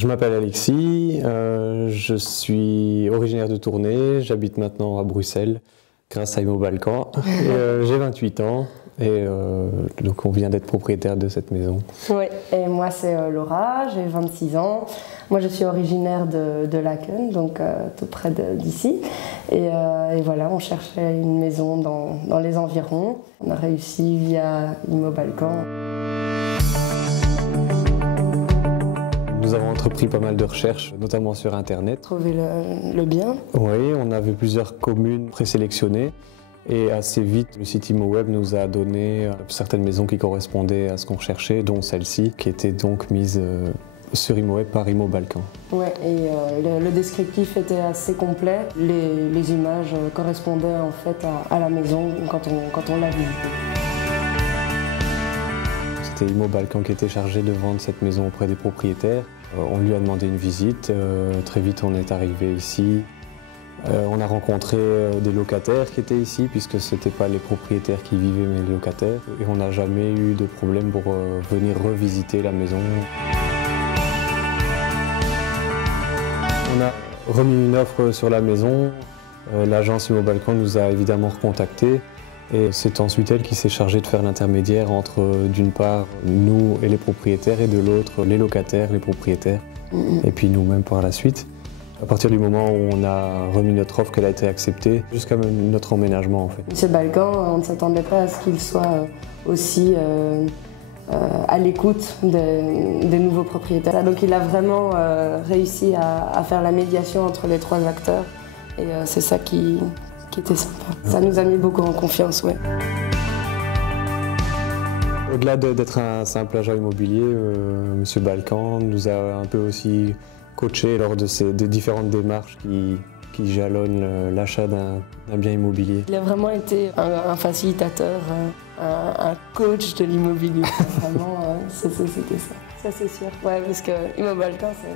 Je m'appelle Alexis, je suis originaire de Tournai, j'habite maintenant à Bruxelles grâce à Imo Balkan. J'ai 28 ans et donc on vient d'être propriétaire de cette maison. Oui, et moi c'est Laura, j'ai 26 ans. Moi je suis originaire de Laken, donc tout près d'ici. Et voilà, on cherchait une maison dans les environs. On a réussi via Imo Balkan. Nous avons entrepris pas mal de recherches, notamment sur Internet. Trouver le bien. Oui, on avait plusieurs communes présélectionnées et assez vite, le site ImoWeb nous a donné certaines maisons qui correspondaient à ce qu'on cherchait, dont celle-ci, qui était donc mise sur ImoWeb par Imo Balkan. Oui, et le descriptif était assez complet. Les images correspondaient en fait à la maison quand on l'a visitée. C'était Imo Balkan qui était chargé de vendre cette maison auprès des propriétaires. On lui a demandé une visite, très vite on est arrivé ici. On a rencontré des locataires qui étaient ici, puisque ce n'étaient pas les propriétaires qui vivaient mais les locataires. Et on n'a jamais eu de problème pour venir revisiter la maison. On a remis une offre sur la maison. L'agence Imo Balkan nous a évidemment recontactés. Et c'est ensuite elle qui s'est chargée de faire l'intermédiaire entre, d'une part, nous et les propriétaires, et de l'autre, les locataires, les propriétaires, et puis nous-mêmes par la suite. À partir du moment où on a remis notre offre, qu'elle a été acceptée, jusqu'à même notre emménagement en fait. Monsieur Balkan, on ne s'attendait pas à ce qu'il soit aussi à l'écoute des nouveaux propriétaires. Donc il a vraiment réussi à faire la médiation entre les trois acteurs, et c'est ça qui était sympa. Ça nous a mis beaucoup en confiance, ouais. Au-delà d'être un simple agent immobilier, Monsieur Balkan nous a un peu aussi coaché lors de ces différentes démarches qui jalonnent l'achat d'un bien immobilier. Il a vraiment été un facilitateur, un coach de l'immobilier. Vraiment, c'était ça. Ça c'est sûr. Ouais, parce que Imo Balkan, c'est